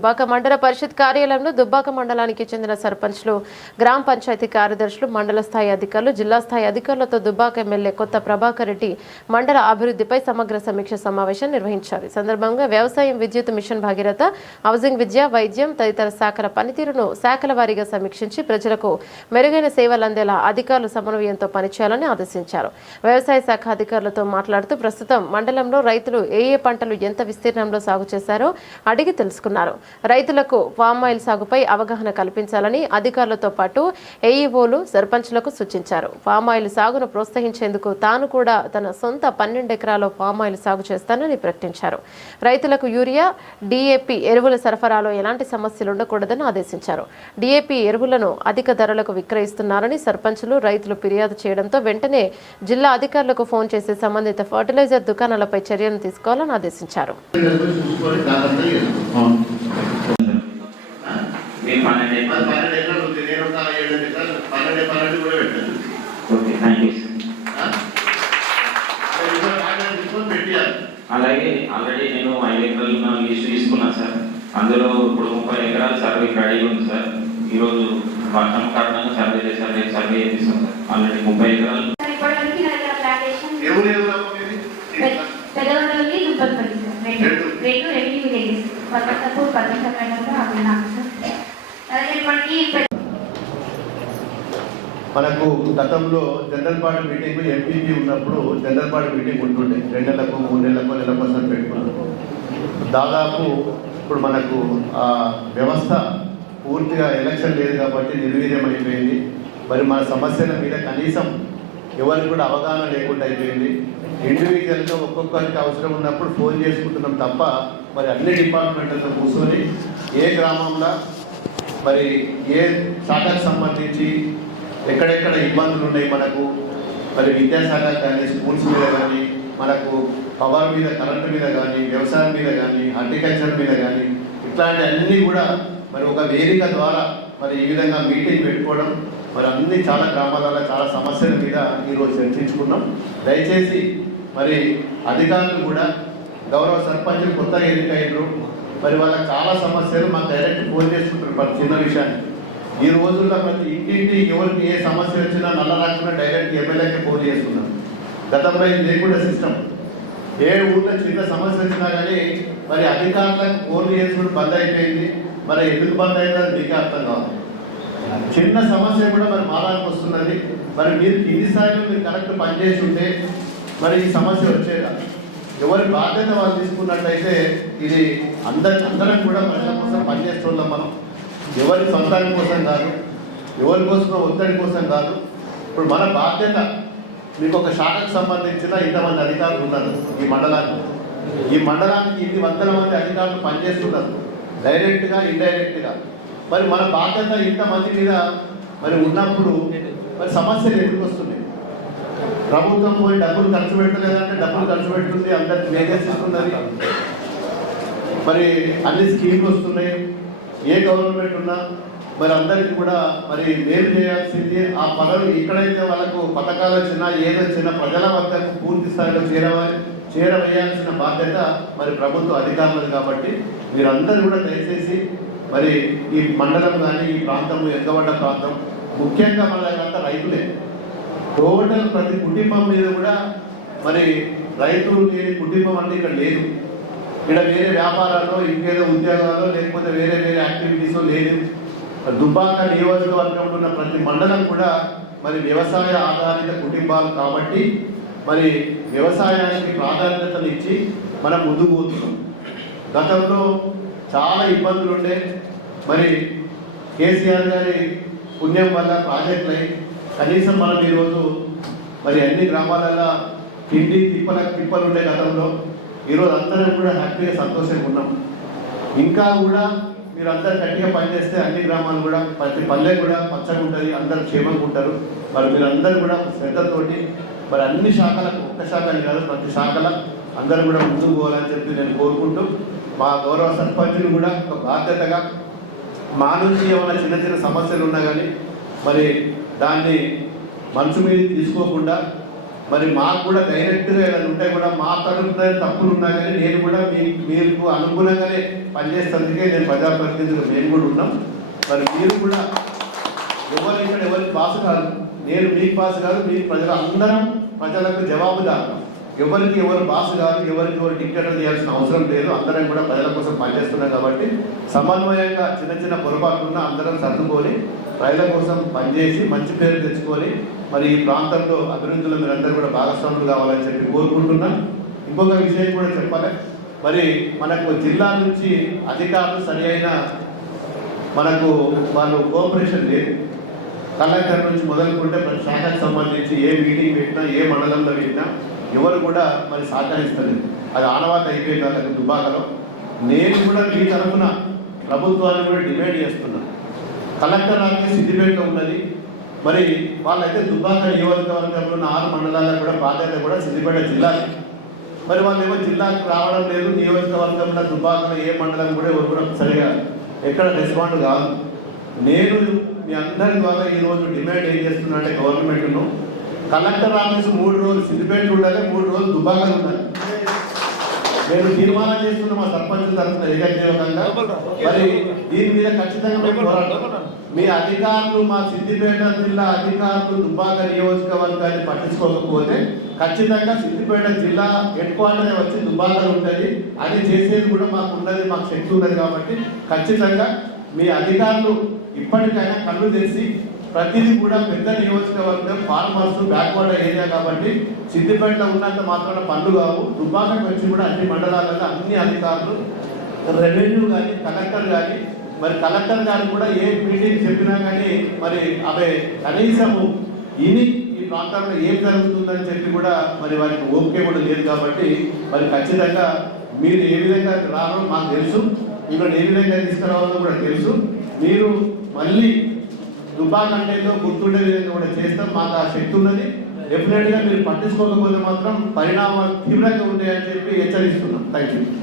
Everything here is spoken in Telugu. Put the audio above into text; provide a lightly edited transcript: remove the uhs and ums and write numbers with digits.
దుబ్బాక మండల పరిషత్ కార్యాలయంలో దుబ్బాక మండలానికి చెందిన సర్పంచ్లు, గ్రామ పంచాయతీ కార్యదర్శులు, మండల స్థాయి అధికారులు, జిల్లా స్థాయి అధికారులతో దుబ్బాక ఎమ్మెల్యే కొత్త ప్రభాకర్ రెడ్డి మండల అభివృద్ధిపై సమగ్ర సమీక్ష సమావేశం నిర్వహించారు. ఈ సందర్భంగా వ్యవసాయం, విద్యుత్ మిషన్ భగీరథ, హౌసింగ్, విద్య, వైద్యం తదితర శాఖల పనితీరును శాఖల వారీగా సమీక్షించి ప్రజలకు మెరుగైన సేవలు అందేలా అధికారులు సమన్వయంతో పనిచేయాలని ఆదేశించారు. వ్యవసాయ శాఖ అధికారులతో మాట్లాడుతూ ప్రస్తుతం మండలంలో రైతులు ఏ పంటలు ఎంత విస్తీర్ణంలో సాగు చేశారో అడిగి తెలుసుకున్నారు. రైతులకు పామ్ ఆయిల్ సాగుపై అవగాహన కల్పించాలని అధికారులతో పాటు ఏఈఓలు, సర్పంచ్లకు సూచించారు. పామ్ ఆయిల్ సాగును ప్రోత్సహించేందుకు తాను కూడా తన సొంత 12 ఎకరాల్లో పామ్ ఆయిల్ సాగు చేస్తానని ప్రకటించారు. రైతులకు యూరియా, డిఏపి ఎరువుల సరఫరాలో ఎలాంటి సమస్యలు ఉండకూడదని ఆదేశించారు. డిఏపి ఎరువులను అధిక ధరలకు విక్రయిస్తున్నారని సర్పంచ్లు, రైతులు ఫిర్యాదు చేయడంతో వెంటనే జిల్లా అధికారులకు ఫోన్ చేసి సంబంధిత ఫర్టిలైజర్ దుకాణాలపై చర్యలు తీసుకోవాలని ఆదేశించారు. అలాగే ఆల్రెడీ నేను 5 ఎకరాలు లిస్ట్ తీసుకున్నాను సార్. అందులో ఇప్పుడు 30 ఎకరాలు సర్వే రెడీ ఉంది సార్. ఈరోజు వర్షం కారణంగా సర్వే చేశారు, రేపు సర్వే చేపిస్తాం సార్. ఆల్రెడీ 30 ఎకరాలు మనకు గతంలో జనరల్ బాడీ మీటింగ్ ఎంపీపీ ఉన్నప్పుడు జనరల్ బాడీ మీటింగ్ ఉంటుండే 2 నెలలకు 3 నెలలకు నెలకోసం పెట్టుకున్నాం. దాదాపు ఇప్పుడు మనకు ఆ వ్యవస్థ పూర్తిగా ఎలక్షన్ లేదు కాబట్టి నిర్వీర్యం అయిపోయింది. మరి మన సమస్యల మీద కనీసం ఎవరికి కూడా అవగాహన లేకుండా అయిపోయింది. ఇండివిజువల్గా ఒక్కొక్కరికి అవసరం ఉన్నప్పుడు ఫోన్ చేసుకుంటున్నాం తప్ప మరి అన్ని డిపార్ట్మెంట్లతో కూర్చొని ఏ గ్రామంలో మరి ఏ శాఖకు సంబంధించి ఎక్కడెక్కడ ఇబ్బందులు ఉన్నాయి మనకు, మరి విద్యాశాఖ కానీ, స్కూల్స్ మీద కానీ, మనకు పవర్ మీద, కరెంటు మీద కానీ, వ్యవసాయం మీద కానీ, హార్టికల్చర్ మీద కానీ, ఇట్లాంటి అన్నీ కూడా మరి ఒక వేదిక ద్వారా మరి ఈ విధంగా మీటింగ్ పెట్టుకోవడం, మరి అన్ని చాలా గ్రామాలలో చాలా సమస్యల మీద ఈరోజు చర్చించుకున్నాం. దయచేసి మరి అధికారులు కూడా గౌరవ సర్పంచులు కొత్తగా ఎన్నికయ్యారు, మరి వాళ్ళకి చాలా సమస్యలు మాకు డైరెక్ట్ ఫోన్ చేసుకుంటారు. చిన్న విషయాన్ని ఈ రోజుల్లో ప్రతి ఇంటింటి ఎవరికి ఏ సమస్య వచ్చినా నల్ల రాకుండా డైరెక్ట్ ఎమ్మెల్యేకి ఫోన్ చేస్తున్నాం. గతంలో ఇది లేకుండా సిస్టమ్. ఏ ఊళ్ళో చిన్న సమస్య వచ్చినా కానీ మరి అధికారులకు ఫోన్ చేసుకుంటూ బంద్ అయిపోయింది. మరి ఎందుకు బంద్ అయిందో మీకే అర్థం కావాలి. చిన్న సమస్య కూడా మరి మారానికి వస్తున్నది. మరి మీరు కింది స్థాయిలో మీరు కరెక్ట్ పనిచేసి ఉంటే మరి ఈ సమస్య వచ్చేదా? ఎవరి బాధ్యత వాళ్ళు తీసుకున్నట్లయితే ఇది అందరం కూడా ప్రజల కోసం పనిచేస్తున్నాం. మనం ఎవరి సొంతాని కోసం కాదు, ఎవరి కోసం ఒత్తిడి కోసం కాదు. ఇప్పుడు మన బాధ్యత, మీకు ఒక శాఖకు సంబంధించిన ఇంతమంది అధికారులు ఉన్నారు ఈ మండలానికి 800 మంది అధికారులు పనిచేస్తున్నారు, డైరెక్ట్గా ఇండైరెక్ట్గా. మరి మన బాధ్యత ఇంతమంది మీద మరి ఉన్నప్పుడు మరి సమస్యలు ఎందుకు వస్తున్నాయి? ప్రభుత్వం పోయి డబ్బులు ఖర్చు పెట్టలేదంటే డబ్బులు ఖర్చు పెడుతుంది, అందరికి వేగేసి ఇస్తున్నది. మరి అన్ని స్కీమ్లు వస్తున్నాయి. ఏ గవర్నమెంట్ ఉన్నా మరి అందరికీ కూడా మరి మేలు చేయాల్సింది. ఆ పనులు ఎక్కడైతే వాళ్ళకు పథకాలు వచ్చినా ఏదొచ్చినా ప్రజల వద్దకు పూర్తి స్థాయిలో చేరవేయాల్సిన బాధ్యత మరి ప్రభుత్వ అధికారులు. కాబట్టి మీరందరూ కూడా దయచేసి మరి ఈ మండలం కానీ ఈ ప్రాంతం ఎక్కబడ్డ ప్రాంతం ముఖ్యంగా మనకంతా రైతులే. టోటల్ ప్రతి కుటుంబం మీద కూడా మరి రైతులు లేని కుటుంబం అంటే ఇక్కడ లేదు. ఇక్కడ వేరే వ్యాపారాల్లో, ఇంకేదో ఉద్యోగాల్లో, లేకపోతే వేరే వేరే యాక్టివిటీస్ లేదు. దుబ్బాక నియోజకవర్గంలో ఉన్న ప్రతి మండలం కూడా మరి వ్యవసాయ ఆధారిత కుటుంబాలు కాబట్టి మరి వ్యవసాయానికి ప్రాధాన్యతను ఇచ్చి మనం ముందుకు పోతున్నాం. గతంలో చాలా ఇబ్బందులు ఉండే, మరి కేసీఆర్ గారి పుణ్యం వల్ల ప్రాజెక్టులు కనీసం మనం ఈరోజు మరి అన్ని గ్రామాలలో తిప్పలు ఉండే గతంలో. ఈరోజు అందరం కూడా హ్యాపీగా సంతోషంగా ఉన్నాం. ఇంకా కూడా మీరు అందరు గట్టిగా పనిచేస్తే అన్ని గ్రామాలు కూడా ప్రతి పల్లె కూడా పచ్చగా ఉంటుంది, అందరూ క్షేమంగా ఉంటారు. మరి మీరందరూ కూడా శ్రద్ధతోటి మరి అన్ని శాఖలకు, ఒక్క శాఖని కాదు ప్రతి శాఖల అందరూ కూడా ముందుకు పోవాలని చెప్పి నేను కోరుకుంటూ, మా గౌరవ సర్పంచులు కూడా ఒక బాధ్యతగా మా నుంచి ఏమైనా చిన్న చిన్న సమస్యలు ఉన్నా కానీ మరి దాన్ని మనసు మీద తీసుకోకుండా మరి మాకు కూడా డైరెక్ట్గా ఏదైనా ఉంటే కూడా మా తరఫున తప్పులు ఉన్నా కానీ నేను కూడా మీకు అనుకూలంగానే పనిచేసేందుకే నేను ప్రజాప్రతినిధులు మేము కూడా ఉన్నాం. మరి మీరు కూడా ఎవరికి బాస్ కాదు, నేను మీకు బాస్ కాదు, మీ ప్రజలు అందరం ప్రజలకు జవాబుదారు. ఎవరు బాస్ కాదు, ఎవరు డిక్టేటర్ చేయాల్సిన అవసరం లేదు. అందరం కూడా ప్రజల కోసం పనిచేస్తున్నాం కాబట్టి సమన్వయంగా చిన్న పొరపాటున్నా అందరం సర్దుకొని ప్రజల కోసం పనిచేసి మంచి పేరు తెచ్చుకొని మరి ఈ ప్రాంతంలో అభివృద్ధిలో మీరందరూ కూడా భాగస్వాములు కావాలని చెప్పి కోరుకుంటున్నాం. ఇంకొక విషయం కూడా చెప్పాలి, మరి మనకు జిల్లా నుంచి అధికారులు సరి అయిన మనకు వాళ్ళు కోఆపరేషన్ లేదు. కలెక్టర్ నుంచి మొదలుకుంటే ప్రతి శాఖకు సంబంధించి ఏ మీటింగ్ పెట్టినా ఏ మండలంలో పెట్టినా ఎవరు కూడా మరి సహకరిస్తలేదు. అది ఆనవాత అయిపోయింది వాళ్ళకి దుబాకలో. నేను కూడా మీ తరఫున ప్రభుత్వాన్ని కూడా డిమాండ్ చేస్తున్నాను. కలెక్టర్ ఆఫీస్ సిద్దిపేటలో ఉన్నది, మరి వాళ్ళైతే దుబ్బాక నియోజకవర్గంలో ఉన్న 6 మండలాలకు కూడా బాధ్యత కూడా సిద్దిపేట జిల్లాకి. మరి వాళ్ళు ఏమో జిల్లాకు రావడం లేదు, నియోజకవర్గంలో దుబ్బాకలో ఏ మండలం కూడా ఎవరు కూడా సరిగా ఎక్కడ రెస్పాండ్ కాదు. నేను మీ అందరి ద్వారా ఈరోజు డిమాండ్ ఏం చేస్తున్నా అంటే గవర్నమెంట్ను కలెక్టర్ ఆఫీసు 3 రోజులు సిద్దిపేటలో ఉండాలి, 3 రోజులు దుబ్బాకలో ఉండాలి. నేను తీర్మానం చేస్తున్న మా సర్పంచ్ తరఫున ఏకగ్రీవంగా మరి దీని మీద ఖచ్చితంగా మేము పోరాడతాం. మీ అధికారులు మా సిద్దిపేట జిల్లా అధికారులు దుబ్బాక నియోజకవర్గాన్ని పట్టించుకోకపోతే ఖచ్చితంగా సిద్దిపేట జిల్లా హెడ్ క్వార్టర్ వచ్చి దుబ్బాకలో ఉంటుంది. అది చేసేది కూడా మాకు ఉన్నది, మాకు శక్తి ఉన్నది. కాబట్టి ఖచ్చితంగా మీ అధికారులు ఇప్పటికైనా కళ్ళు తెరిచి ప్రతిదీ కూడా పెద్ద నియోజకవర్గం ఫార్మర్స్ బ్యాక్వర్డ్ ఏరియా కాబట్టి సిద్దిపేటలో ఉన్నంత మాత్రాన పనులు కావు. దుబ్బాకకు వచ్చి కూడా అన్ని మండలాలలో అన్ని అధికారులు రెవెన్యూ కానీ కలెక్టర్ కానీ మరి కలెక్టర్ గారు కూడా ఏ మీటింగ్ చెప్పినా కానీ మరి అవే కనీసము ఈ ప్రాంతంలో ఏం జరుగుతుందని చెప్పి కూడా మరి వారికి ఓకే కూడా లేదు. కాబట్టి మరి ఖచ్చితంగా మీరు ఏ విధంగా రావడం మాకు తెలుసు, ఇక్కడ ఏ విధంగా తీసుకురావాలో కూడా తెలుసు. మీరు మళ్ళీ దుబ్బాక అంటే గుర్తుండే విధంగా కూడా చేస్తాం, మాకు ఆ శక్తి ఉన్నది. డెఫినెట్గా మీరు పట్టించుకోకపోతే మాత్రం పరిణామాలు తీవ్రంగా ఉంటాయని చెప్పి హెచ్చరిస్తున్నాం. Thank you.